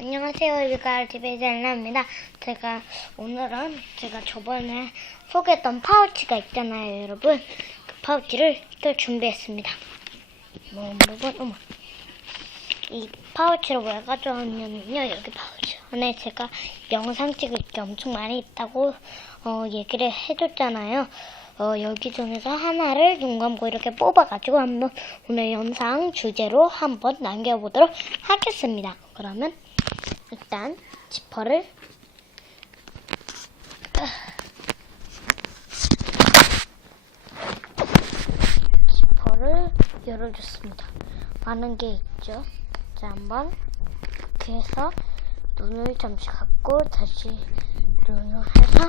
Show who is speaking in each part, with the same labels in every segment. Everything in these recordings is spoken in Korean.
Speaker 1: 안녕하세요. 유가TV의 젤라입니다. 제가 오늘은 제가 저번에 소개했던 파우치가 있잖아요, 여러분. 그 파우치를 또 준비했습니다. 뭐, 뭐, 어머. 이 파우치를 왜 가져왔냐면요, 여기 파우치 안에 제가 영상 찍을 게 엄청 많이 있다고 어, 얘기를 해줬잖아요. 어, 여기 중에서 하나를 눈 감고 이렇게 뽑아가지고 한번 오늘 영상 주제로 한번 남겨보도록 하겠습니다. 그러면 일단 지퍼를 지퍼를 열어줬습니다. 많은 게 있죠. 자, 한번 이렇게 해서 눈을 잠시 감고 다시 눈을 해서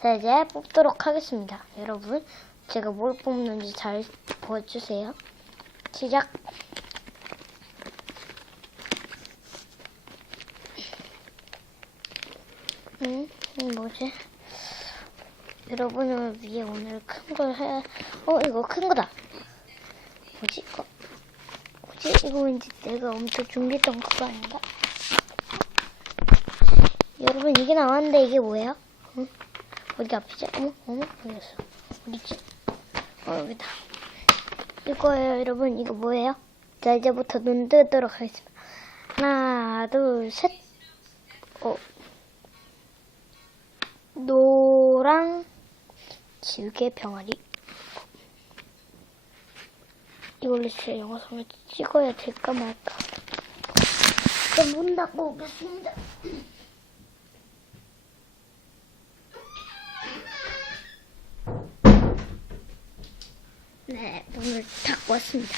Speaker 1: 자, 이제 뽑도록 하겠습니다. 여러분, 제가 뭘 뽑는지 잘 보여주세요. 시작! 뭐지? 여러분을 위해 오늘 큰 걸 해. 어, 이거 큰 거다. 뭐지, 이거? 뭐지? 이거 왠지 내가 엄청 준비했던 그거 아닌가? 여러분, 이게 나왔는데 이게 뭐예요? 응? 어디 앞이지? 어머, 어머, 어디였어? 어디지? 어, 여기다. 이거예요, 여러분. 이거 뭐예요? 자, 이제부터 눈 뜨도록 하겠습니다. 하나, 둘, 셋. 어, 노랑 지우개 병아리. 이걸로 제 영상을 찍어야 될까 말까. 문 닫고 오겠습니다. 네, 문을 닫고 왔습니다.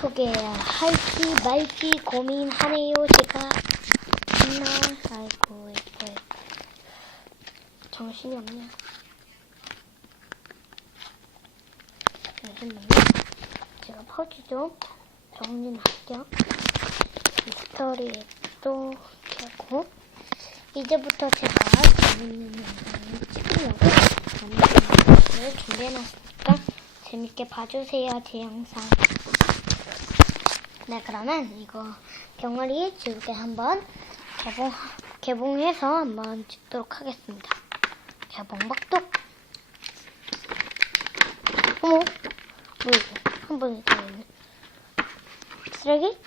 Speaker 1: 소개할지 말지 고민하네요, 제가. 정말, 아이고. 정신이 없네요. 잠시만요. 제가 파우치 좀 정리는 할게요. 이 스토리에 또 하고 이제부터 제가 재밌는 영상을 찍으려고 영상을 준비해놨으니까 재밌게 봐주세요, 제 영상. 네, 그러면 이거 병아리 지우개 한번 개봉, 개봉해서 한번 찍도록 하겠습니다. 개봉박독! 어머, 뭐 이거? 한 번에 더 있네. 쓰레기?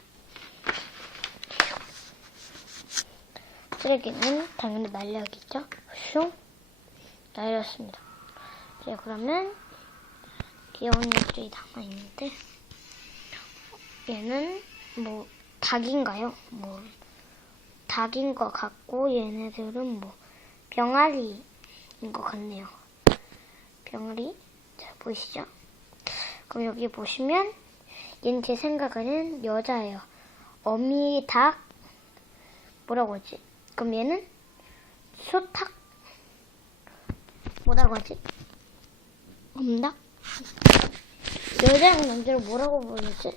Speaker 1: 쓰레기는 당연히 날려야겠죠? 슝! 날렸습니다. 이제 그러면 귀여운 애들이 남아있는데 얘는 뭐 닭인가요? 뭐 닭인 것 같고 얘네들은 뭐 병아리인 것 같네요. 병아리 자 보이시죠? 그럼 여기 보시면 얘는 제 생각에는 여자예요. 어미 닭 뭐라고 하지? 그럼 얘는 소탁 뭐라고 하지? 엄닭? 여자랑 남자를 뭐라고 부르지?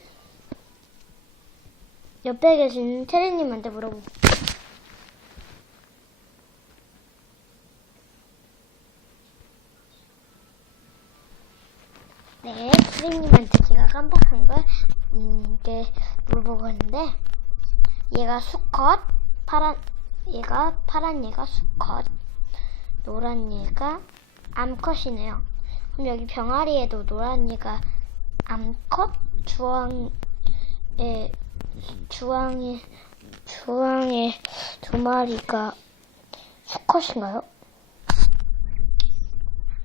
Speaker 1: 옆에 계신 체리님한테 물어보. 네, 체리님한테 제가 깜빡한 걸, 음, 이렇게 물어보고 있는데, 얘가 수컷, 파란, 얘가, 파란 얘가 수컷, 노란 얘가 암컷이네요. 그럼 여기 병아리에도 노란 얘가 암컷, 주황에, 주황에, 주황에 두 마리가 수컷인가요?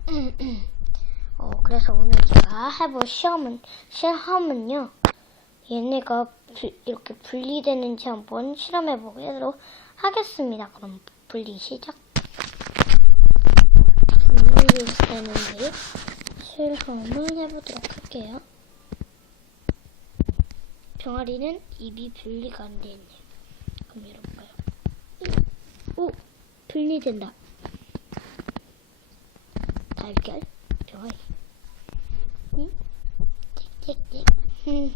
Speaker 1: 어, 그래서 오늘 제가 해볼 시험은, 시험은요, 얘네가 부- 이렇게 분리되는지 한번 실험해 보도록 하겠습니다. 그럼 분리 시작. 분리되는지 실험을 해보도록 할게요. 병아리는 입이 분리가 안 되네요. 그럼 열어볼까요? 오! 분리된다. 달걀, 병아리. 응? 틱틱틱. 음.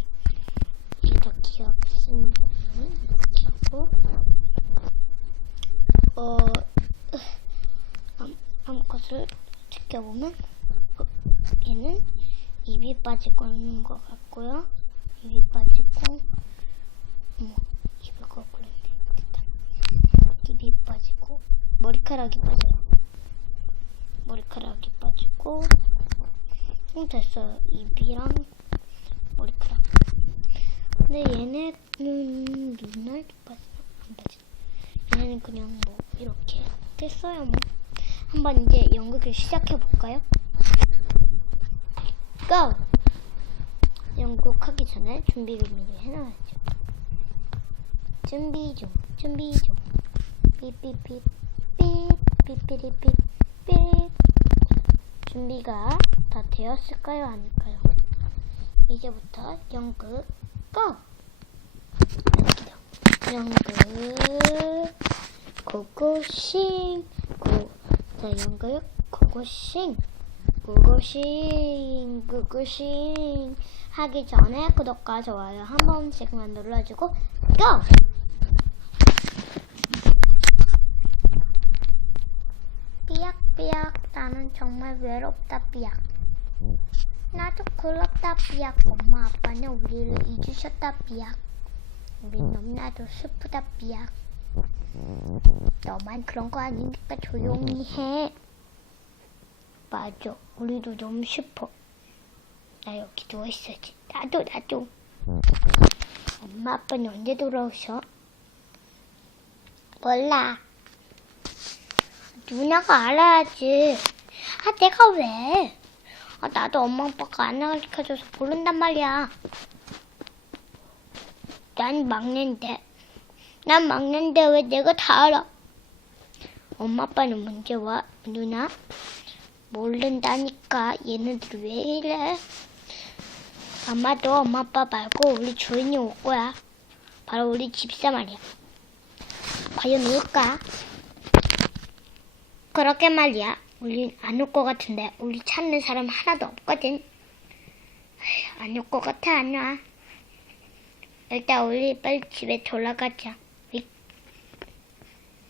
Speaker 1: 이렇게 귀엽습니다. 이렇게 하고. 어, 암, 암컷을 지켜보면, 어, 얘는 입이 빠지고 있는 것 같고요. 입이 빠지고, 어머, 입을 거꾸로 했네. 머리카락이 빠져요. 머리카락이 빠지고, 응, 됐어요. 입이랑 머리카락. 근데 얘네는 눈알도 빠지. 얘네는 그냥 뭐, 이렇게 됐어요, 뭐. 한번 이제 연극을 시작해 볼까요? Go! 연극하기 전에 준비를 미리 해놔야죠. 준비 중, 준비 중. 삐삐삐, 삐, 삐삐리삐, 삐. 준비가 다 되었을까요? 아닐까요? 이제부터 연극, 고! 연극, 고고싱, 고. 자, 연극, 고고싱. 고고싱, 고고싱. 하기 전에 구독과 좋아요 한 번씩만 눌러주고, 고! 삐약삐약 나는 정말 외롭다 삐약 나도 그렇다 삐약 엄마 아빠는 우리를 잊으셨다 삐약 우리 너무나도 슬프다 삐약 너만 그런 거 아니니까 조용히 해 맞아 우리도 너무 슬퍼 나 여기 누워있어야지 나도 나도 엄마 아빠는 언제 돌아오셔? 몰라 누나가 알아야지. 아, 내가 왜? 아, 나도 엄마 아빠가 안 가르쳐줘서 모른단 말이야. 난 막내인데. 난 막내인데 왜 내가 다 알아? 엄마 아빠는 문제 와, 누나? 모른다니까. 얘네들 왜 이래? 아마도 엄마 아빠 말고 우리 주인이 올 거야. 바로 우리 집사 말이야. 과연 올까? 그렇게 말이야. 우린 안 올 것 같은데 우리 찾는 사람 하나도 없거든. 안 올 것 같아 안 와. 일단 우리 빨리 집에 돌아가자. 위,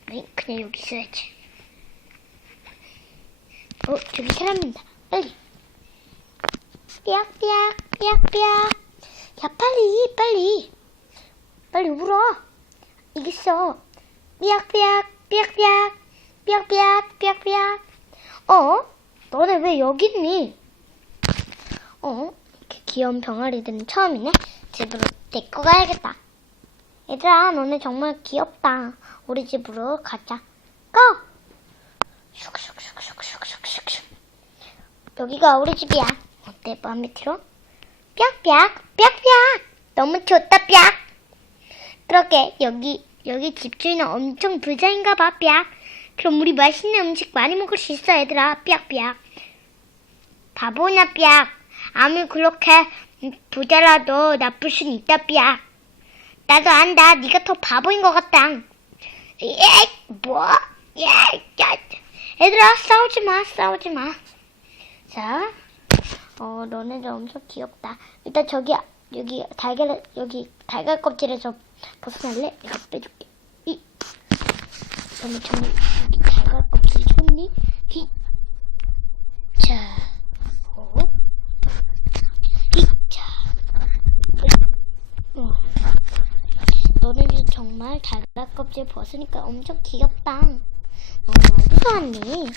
Speaker 1: 위, 그냥 여기 있어야지. 어 저기 사람 있다. 빨리. 삐약삐약 삐약삐약. 야 빨리 빨리 빨리 울어. 이겼어. 삐약삐약 삐약삐약. 삐약삐약 삐약삐약 어? 너네 왜 여기 있니? 어? 이렇게 귀여운 병아리들은 처음이네 집으로 데리고 가야겠다 얘들아 너네 정말 귀엽다 우리 집으로 가자 고! 여기가 우리 집이야 어때 마음에 들어? 삐약삐약 삐약삐약 너무 좋다 삐약 그러게 여기 여기 집주인은 엄청 부자인가 봐 삐약 그럼 우리 맛있는 음식 많이 먹을 수 있어, 얘들아. 삐약삐약. 바보냐, 삐약. 아무리 그렇게 부자라도 나쁠 순 있다, 삐약. 나도 안다. 네가 더 바보인 것 같다. 예, 뭐? 예, 야. 얘들아, 싸우지 마, 싸우지 마. 자, 어, 너네들 엄청 귀엽다. 일단 저기, 여기 달걀, 여기 달걀 껍질에 좀 벗어날래? 내가 빼줄게. 이. 너무 정말 여기 달걀 껍질 좋니? 히. 자, 호. 히. 자. 어. 너네들 정말 달걀 껍질 벗으니까 엄청 귀엽다. 너는 어디서 왔니?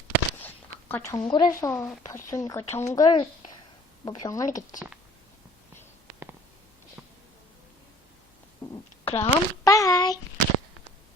Speaker 1: 아까 정글에서 봤으니까 정글 뭐 병아리겠지. 그럼 빠이.